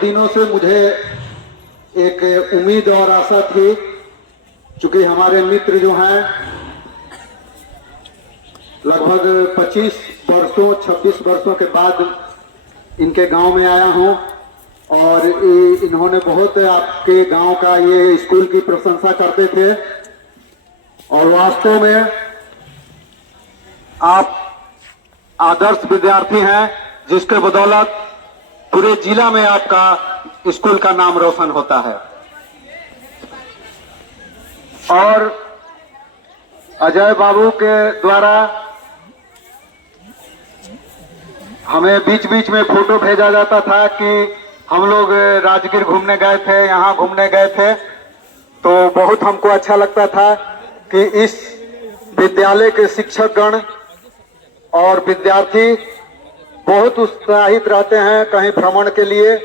दिनों से मुझे एक उम्मीद और आशा थी, क्योंकि हमारे मित्र जो हैं लगभग 26 वर्षों के बाद इनके गांव में आया हूं और इन्होंने बहुत आपके गांव का ये स्कूल की प्रशंसा करते थे और वास्तव में आप आदर्श विद्यार्थी हैं, जिसके बदौलत पूरे जिला में आपका स्कूल का नाम रोशन होता है। और अजय बाबू के द्वारा हमें बीच बीच में फोटो भेजा जाता था कि हम लोग राजगीर घूमने गए थे, यहाँ घूमने गए थे, तो बहुत हमको अच्छा लगता था कि इस विद्यालय के शिक्षकगण और विद्यार्थी बहुत उत्साहित रहते हैं कहीं भ्रमण के लिए,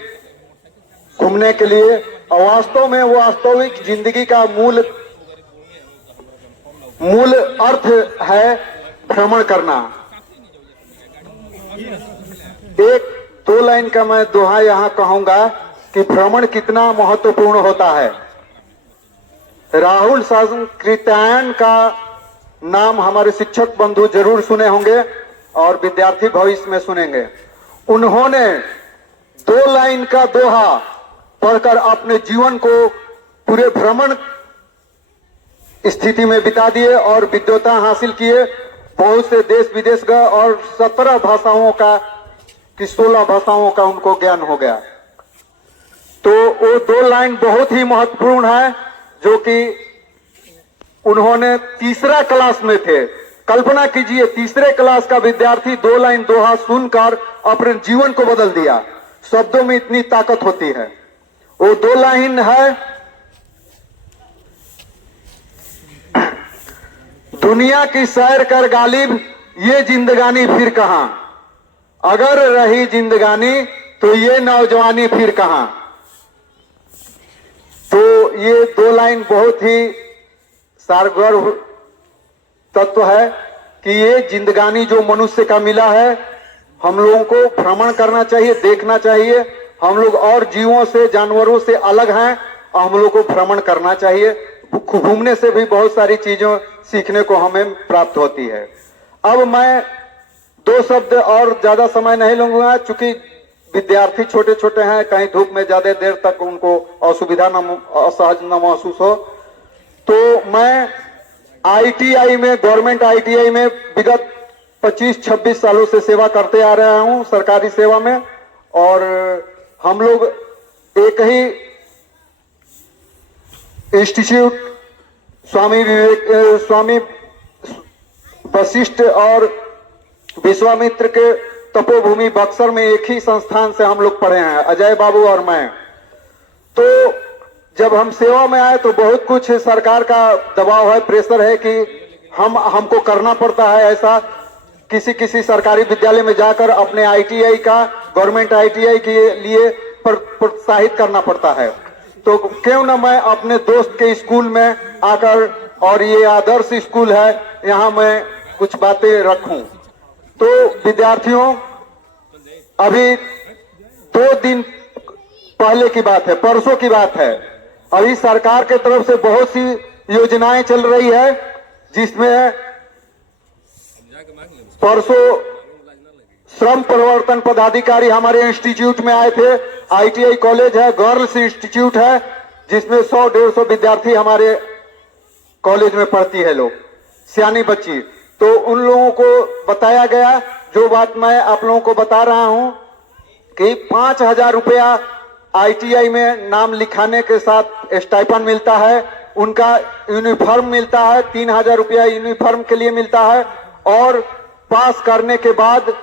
घूमने के लिए। और वास्तव में वो वास्तविक जिंदगी का मूल अर्थ है भ्रमण करना। एक दो लाइन का मैं दोहा यहाँ कहूंगा कि भ्रमण कितना महत्वपूर्ण होता है। राहुल सांकृत्यायन का नाम हमारे शिक्षक बंधु जरूर सुने होंगे और विद्यार्थी भविष्य में सुनेंगे। उन्होंने 2 लाइन का दोहा पढ़कर अपने जीवन को पूरे भ्रमण स्थिति में बिता दिए और विद्वता हासिल किए। बहुत से देश विदेश गए और 17 भाषाओं का कि 16 भाषाओं का उनको ज्ञान हो गया। तो वो 2 लाइन बहुत ही महत्वपूर्ण है, जो कि उन्होंने तीसरा क्लास में थे। कल्पना कीजिए, तीसरे क्लास का विद्यार्थी 2 लाइन दोहा सुनकर अपने जीवन को बदल दिया। शब्दों में इतनी ताकत होती है। वो 2 लाइन है, दुनिया की सैर कर गालिब, ये जिंदगानी फिर कहां, अगर रही जिंदगानी तो ये नौजवानी फिर कहां। तो ये 2 लाइन बहुत ही सारगर्भ तत्व है कि ये जिंदगानी जो मनुष्य का मिला है, हम लोगों को भ्रमण करना चाहिए, देखना चाहिए। हम लोग और जीवों से, जानवरों से अलग हैं और हम लोग को भ्रमण करना चाहिए। घूमने से भी बहुत सारी चीजों सीखने को हमें प्राप्त होती है। अब मैं 2 शब्द और ज्यादा समय नहीं लूंगा, चूंकि विद्यार्थी छोटे छोटे हैं, कहीं धूप में ज्यादा देर तक उनको असुविधा न, असहज न महसूस हो। तो मैं आईटीआई में, गवर्नमेंट आईटीआई में विगत 25-26 सालों से सेवा करते आ रहा हूं, सरकारी सेवा में। और हम लोग एक ही इंस्टीट्यूट स्वामी वशिष्ठ और विश्वामित्र के तपोभूमि बक्सर में एक ही संस्थान से हम लोग पढ़े हैं, अजय बाबू और मैं। तो जब हम सेवा में आए तो बहुत कुछ सरकार का दबाव है, प्रेशर है कि हमको करना पड़ता है ऐसा। किसी सरकारी विद्यालय में जाकर अपने आईटीआई का, गवर्नमेंट आईटीआई के लिए प्रोत्साहित करना पड़ता है। तो क्यों ना मैं अपने दोस्त के स्कूल में आकर, और ये आदर्श स्कूल है, यहाँ मैं कुछ बातें रखूं। तो विद्यार्थियों, अभी 2 दिन पहले की बात है, परसों की बात है, अभी सरकार के तरफ से बहुत सी योजनाएं चल रही है, जिसमें परसों श्रम परिवर्तन पदाधिकारी हमारे इंस्टीट्यूट में आए थे। आईटीआई कॉलेज है, गर्ल्स इंस्टीट्यूट है, जिसमें 100-150 विद्यार्थी हमारे कॉलेज में पढ़ती है लोग, सियानी बच्ची। तो उन लोगों को बताया गया, जो बात मैं आप लोगों को बता रहा हूं, कि 5,000 रुपया आईटीआई में नाम लिखाने के साथ स्टाइपेंड मिलता है, उनका यूनिफॉर्म मिलता है, 3,000 रुपया यूनिफॉर्म के लिए मिलता है, और पास करने के बाद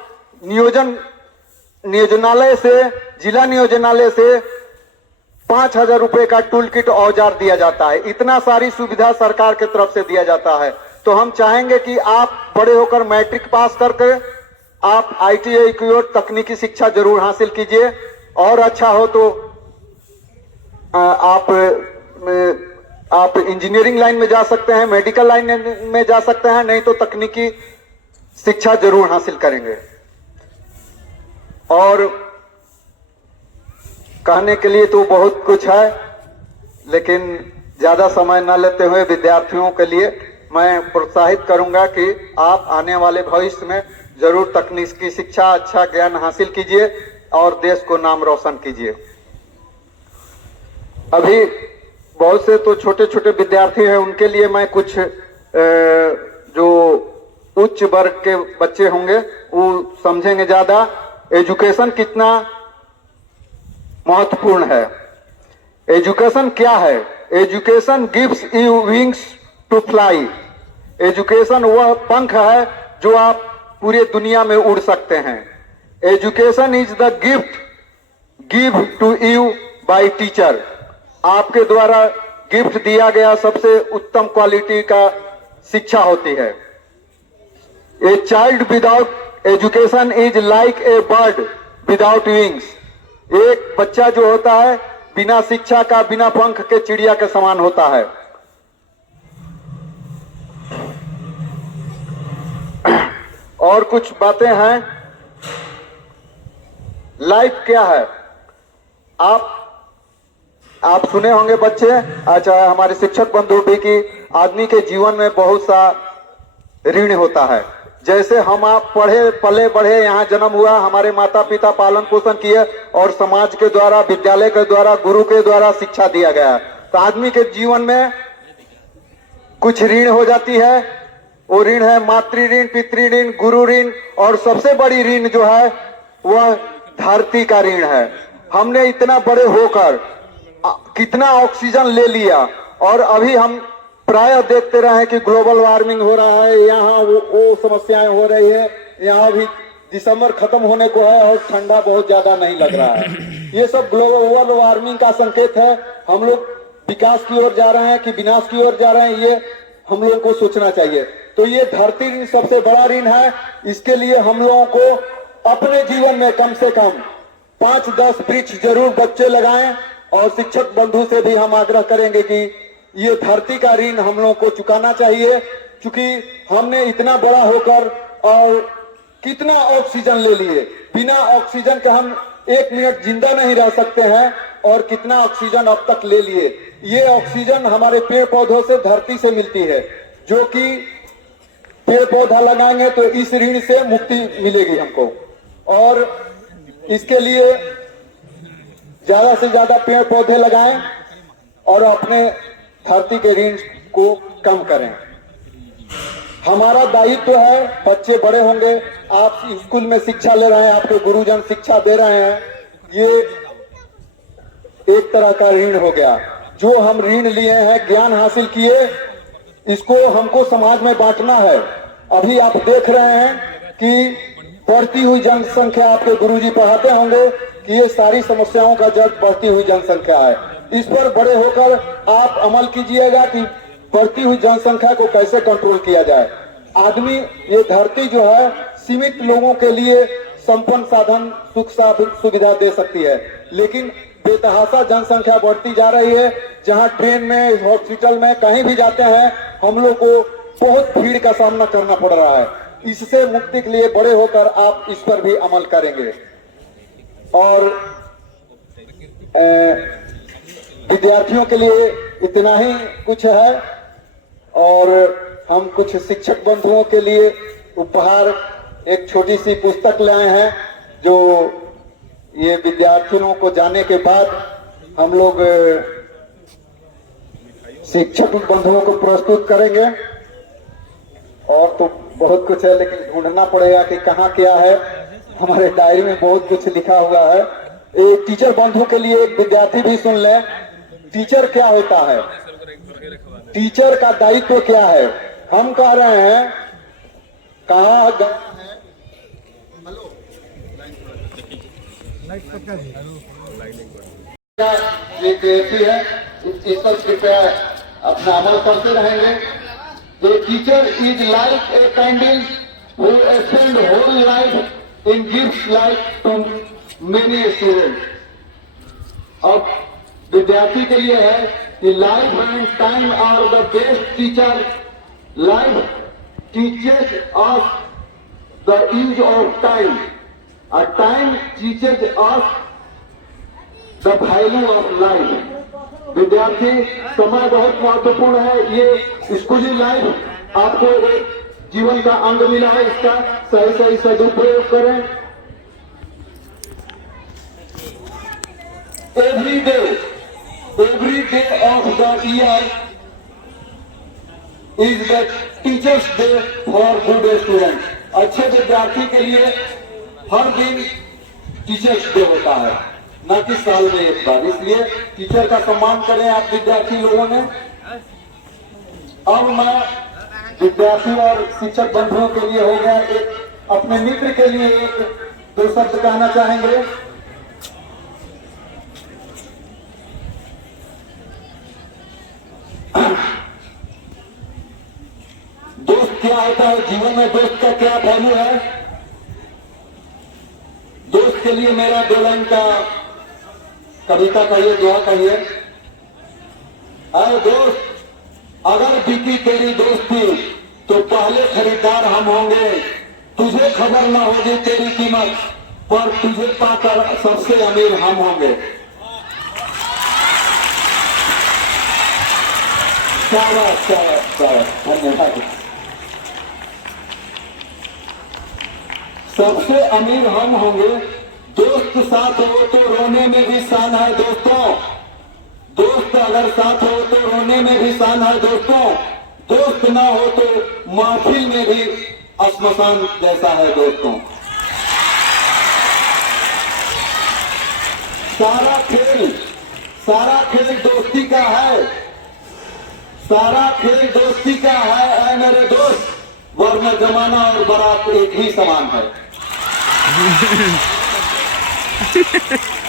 नियोजनालय से, जिला नियोजनालय से 5,000 रुपए का टूल किट औजार दिया जाता है। इतना सारी सुविधा सरकार के तरफ से दिया जाता है। तो हम चाहेंगे कि आप बड़े होकर मैट्रिक पास करके आप आईटीआई की ओर तकनीकी शिक्षा जरूर हासिल कीजिए, और अच्छा हो तो आप इंजीनियरिंग लाइन में जा सकते हैं, मेडिकल लाइन में जा सकते हैं, नहीं तो तकनीकी शिक्षा जरूर हासिल करेंगे। और कहने के लिए तो बहुत कुछ है, लेकिन ज्यादा समय न लेते हुए विद्यार्थियों के लिए मैं प्रोत्साहित करूंगा कि आप आने वाले भविष्य में जरूर तकनीकी शिक्षा, अच्छा ज्ञान हासिल कीजिए और देश को नाम रोशन कीजिए। अभी बहुत से तो छोटे छोटे विद्यार्थी हैं, उनके लिए मैं कुछ जो उच्च वर्ग के बच्चे होंगे वो समझेंगे ज्यादा एजुकेशन कितना महत्वपूर्ण है। एजुकेशन क्या है? Education gives you wings to fly. Education वह पंख है जो आप पूरे दुनिया में उड़ सकते हैं। Education is the gift give to you by teacher. आपके द्वारा गिफ्ट दिया गया सबसे उत्तम क्वालिटी का शिक्षा होती है। A child without education is like a bird without wings. एक बच्चा जो होता है बिना शिक्षा का, बिना पंख के चिड़िया के समान होता है। और कुछ बातें हैं। लाइफ क्या है? आप सुने होंगे बच्चे, अच्छा हमारे शिक्षक बंधु भी, कि आदमी के जीवन में बहुत सा ऋण होता है। जैसे हम आप पढ़े पले बढ़े, यहाँ जन्म हुआ, हमारे माता पिता पालन पोषण किए और समाज के द्वारा, विद्यालय के द्वारा, गुरु के द्वारा शिक्षा दिया गया, तो आदमी के जीवन में कुछ ऋण हो जाती है। वो ऋण है मातृ ऋण, पितृ ऋण, गुरु ऋण, और सबसे बड़ी ऋण जो है वह धरती का ऋण है। हमने इतना बड़े होकर कितना ऑक्सीजन ले लिया, और अभी हम प्रायः देखते रहे कि ग्लोबल वार्मिंग हो रहा है, यहाँ वो समस्याएं हो रही है। यहाँ भी दिसंबर खत्म होने को है और ठंडा बहुत ज्यादा नहीं लग रहा है। ये सब ग्लोबल वार्मिंग का संकेत है। हम लोग विकास की ओर जा रहे हैं कि विनाश की ओर जा रहे हैं, ये हम लोगों को सोचना चाहिए। तो ये धरती ऋण सबसे बड़ा ऋण है। इसके लिए हम लोगों को अपने जीवन में कम से कम 5-10 वृक्ष जरूर बच्चे लगाएं, और शिक्षक बंधु से भी हम आग्रह करेंगे कि ये धरती का ऋण हम लोगों को चुकाना चाहिए, क्योंकि हमने इतना बड़ा होकर और कितना ऑक्सीजन ले लिए। बिना ऑक्सीजन के हम 1 मिनट जिंदा नहीं रह सकते हैं, और कितना ऑक्सीजन अब तक ले लिए। ये ऑक्सीजन हमारे पेड़ पौधों से, धरती से मिलती है, जो कि पेड़ पौधा लगाएंगे तो इस ऋण से मुक्ति मिलेगी हमको। और इसके लिए ज्यादा से ज्यादा पेड़ पौधे लगाएं और अपने धरती के ऋण को कम करें। हमारा दायित्व है, बच्चे बड़े होंगे, आप स्कूल में शिक्षा ले रहे हैं, आपके गुरुजन शिक्षा दे रहे हैं, ये एक तरह का ऋण हो गया। जो हम ऋण लिए हैं, ज्ञान हासिल किए, इसको हमको समाज में बांटना है। अभी आप देख रहे हैं कि बढ़ती हुई जनसंख्या, आपके गुरुजी पढ़ाते होंगे कि ये सारी समस्याओं का जड़ बढ़ती हुई जनसंख्या है। इस पर बड़े होकर आप अमल कीजिएगा कि बढ़ती हुई जनसंख्या को कैसे कंट्रोल किया जाए। आदमी, ये धरती जो है सीमित लोगों के लिए संपन्न साधन, सुख सुविधा दे सकती है, लेकिन बेतहाशा जनसंख्या बढ़ती जा रही है। जहां ट्रेन में, हॉस्पिटल में, कहीं भी जाते हैं, हम लोग को बहुत भीड़ का सामना करना पड़ रहा है। इससे मुक्ति के लिए बड़े होकर आप इस पर भी अमल करेंगे। और विद्यार्थियों के लिए इतना ही कुछ है, और हम कुछ शिक्षक बंधुओं के लिए उपहार एक छोटी सी पुस्तक लाए हैं, जो ये विद्यार्थियों को जाने के बाद हम लोग शिक्षक बंधुओं को प्रस्तुत करेंगे। और तो बहुत कुछ है, लेकिन ढूंढना पड़ेगा कि कहाँ क्या है। हमारे डायरी में बहुत कुछ लिखा हुआ है। एक टीचर बंधु के लिए एक विद्यार्थी भी सुन ले, टीचर क्या होता है, टीचर का दायित्व क्या है। हम कह रहे हैं कहाँ है, इस पर कृपया अपना अमल करते रहेंगे। A teacher is like a candle who spends whole life in gives life to many students. अब विद्यार्थी के लिए है कि life and time are the best teacher. Life teaches us the use of time, और time teaches us the value of life. विद्यार्थी, समय बहुत महत्वपूर्ण है। ये स्कूली लाइफ आपको एक जीवन का अंग मिला है, इसका सही सही सदुपयोग करें। Every day of the year is the teachers day for good student. अच्छे विद्यार्थी के लिए हर दिन टीचर्स डे होता है, न कि साल में एक बार। इसलिए टीचर का सम्मान करें आप विद्यार्थी लोगों ने। अब मैं विद्यार्थी और शिक्षक बंधुओं के लिए हो गया, एक अपने मित्र के लिए एक दो शब्द कहना चाहेंगे। दोस्त क्या होता है जीवन में, दोस्त का क्या वैल्यू है? दोस्त के लिए मेरा 2 लाइन का कविता कहिए, दुआ कहिए। अरे दोस्त, अगर बिकी तेरी दोस्ती तो पहले खरीदार हम होंगे। तुझे खबर ना होगी तेरी कीमत, पर तुझे पाकर सबसे अमीर हम होंगे। धन्यवाद। सबसे अमीर हम होंगे। दोस्त साथ हो तो रोने में भी शान है दोस्तों। दोस्त अगर साथ हो तो रोने में भी शान है दोस्तों। दोस्त ना हो तो महफिल में भी श्मशान जैसा है दोस्तों। सारा खेल दोस्ती का है। सारा खेल दोस्ती का है ऐ मेरे दोस्त, वरना जमाना और बारात एक ही समान है।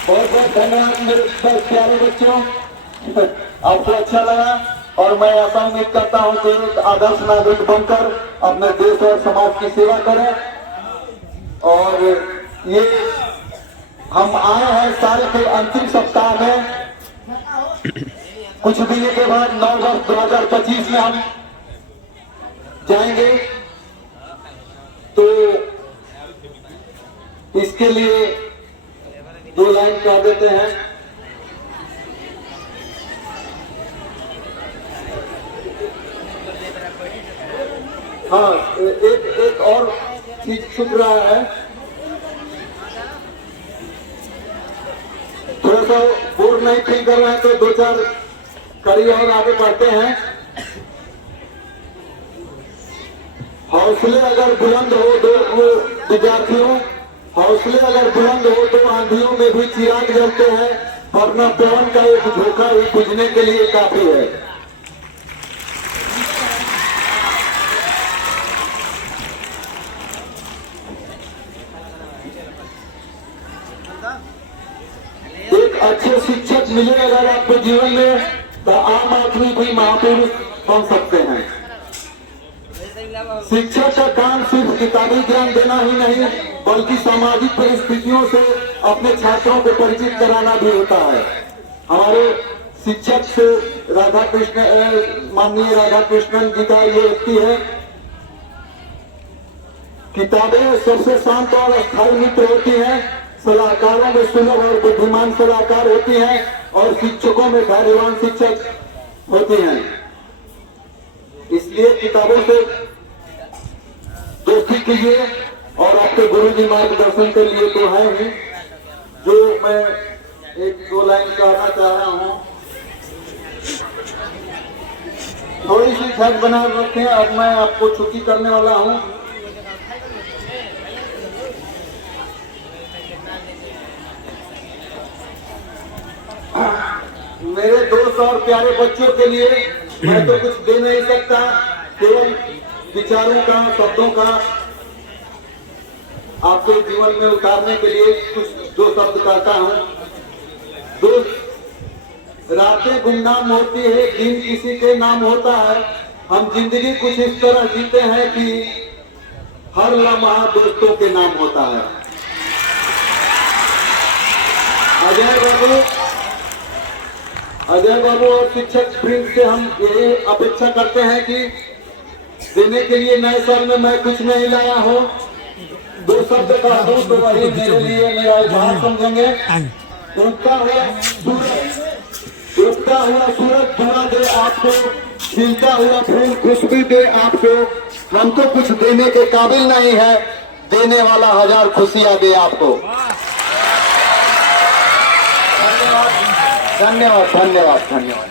बहुत बहुत धन्यवाद मेरे प्यारे बच्चों, आपको अच्छा लगा और मैं ऐसा उम्मीद करता हूं कि एक आदर्श नागरिक बनकर अपने देश और समाज की सेवा करें। और ये हम आए हैं साल के अंतिम सप्ताह में। कुछ दिनों के बाद 9 वर्ष 2025 में हम जाएंगे, तो इसके लिए 2 लाइन कह देते हैं। हाँ, एक और चीज छुप रहा है, थोड़ा सा बोर नहीं फील कर रहे हैं तो 2-4 कड़ी और आगे बढ़ते हैं। हौसले अगर बुलंद हो तो विद्यार्थियों, हौसले अगर बुलंद हो तो आंधियों में भी चिराग जलते हैं, वरना पवन का एक झोंका ही बुझने के लिए काफी है। एक अच्छे शिक्षक मिले अगर आपके जीवन में, तो आम आदमी भी महापुरुष बन सकते हैं। शिक्षक का काम सिर्फ किताबी ज्ञान देना ही नहीं, बल्कि सामाजिक परिस्थितियों से अपने छात्रों को परिचित कराना भी होता है। हमारे शिक्षक से माननीय राधा कृष्णन जी का ये उक्ति है, किताबें सबसे शांत और स्थायी मित्र होती हैं, सलाहकारों में सुलभ और बुद्धिमान सलाहकार होती हैं, और शिक्षकों में धैर्यवान शिक्षक होती हैं। इसलिए किताबों से दोस्ती कीजिए और आपके गुरु जी मार्गदर्शन के लिए तो है ही। जो मैं 1-2 लाइन कहना चाह रहा हूँ, थोड़ी सी झक बना रखें। अब मैं आपको छुट्टी करने वाला हूँ। मेरे दोस्त और प्यारे बच्चों के लिए मैं तो कुछ दे नहीं सकता, केवल विचारों का, शब्दों का आपके जीवन में उतारने के लिए कुछ 2 शब्द कहता हूँ। दोस्त, रातें गुमनाम होती है, दिन किसी के नाम होता है। हम जिंदगी कुछ इस तरह जीते हैं कि हर लम्हा दोस्तों के नाम होता है। अजय बाबू और शिक्षक वृंद से हम ये अपेक्षा करते हैं कि देने के लिए नए साल में मैं कुछ नहीं लाया हूँ। 2 शब्द कह दूं तो वही मेरे लिए मेरा उपहार समझेंगे। उगता हुआ सूरज धरा दे आपको, खिलता हुआ फूल खुशबू दे आपको। हम तो कुछ देने के काबिल नहीं है, देने वाला हजार खुशियां दे आपको। धन्यवाद धन्यवाद धन्यवाद।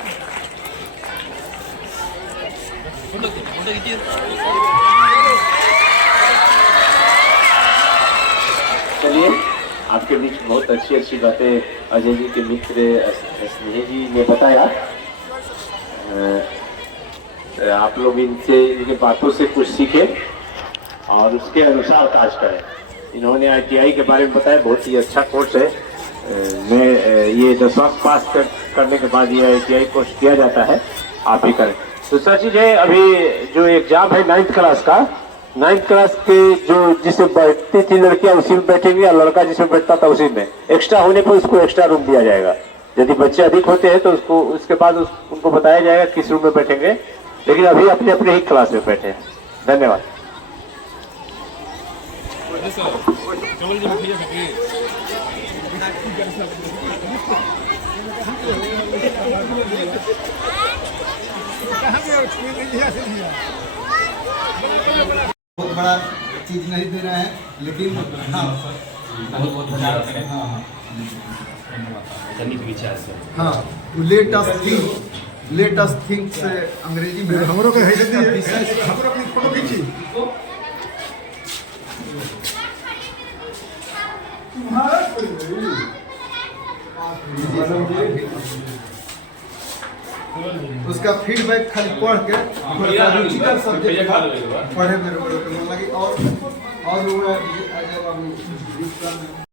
चलिए, आपके बीच बहुत अच्छी अच्छी बातें अजय जी के मित्र स्नेह जी ने बताया। आप लोग इनके बातों से कुछ सीखें और उसके अनुसार कार्य करें। इन्होंने ITI के बारे में बताया, बहुत ही अच्छा कोर्स है। मैं ये 10वां पास करने के बाद ये ITI कोर्स किया जाता है, आप भी करें। दूसरा चीज है, अभी जो एग्जाम है 9th क्लास का, 9th क्लास के जो जिसे बैठती थी लड़कियां उसी में बैठेंगी, या लड़का जिसमें बैठता था उसी में। एक्स्ट्रा होने पर उसको एक्स्ट्रा रूम दिया जाएगा। यदि बच्चे अधिक होते हैं तो उसको उसके बाद उनको बताया जाएगा किस रूम में बैठेंगे, लेकिन अभी अपने अपने ही क्लास में बैठे। धन्यवाद। बहुत बड़ा चीज नहीं दे रहे हैं, लेकिन हाँ हाँ लेट अस थिंक से अंग्रेजी में हमरो के अपनी फोटो खींची। उसका फीडबैक खाली पढ़ के रुचिकर सब्जेक्ट पढ़े में मन लगी और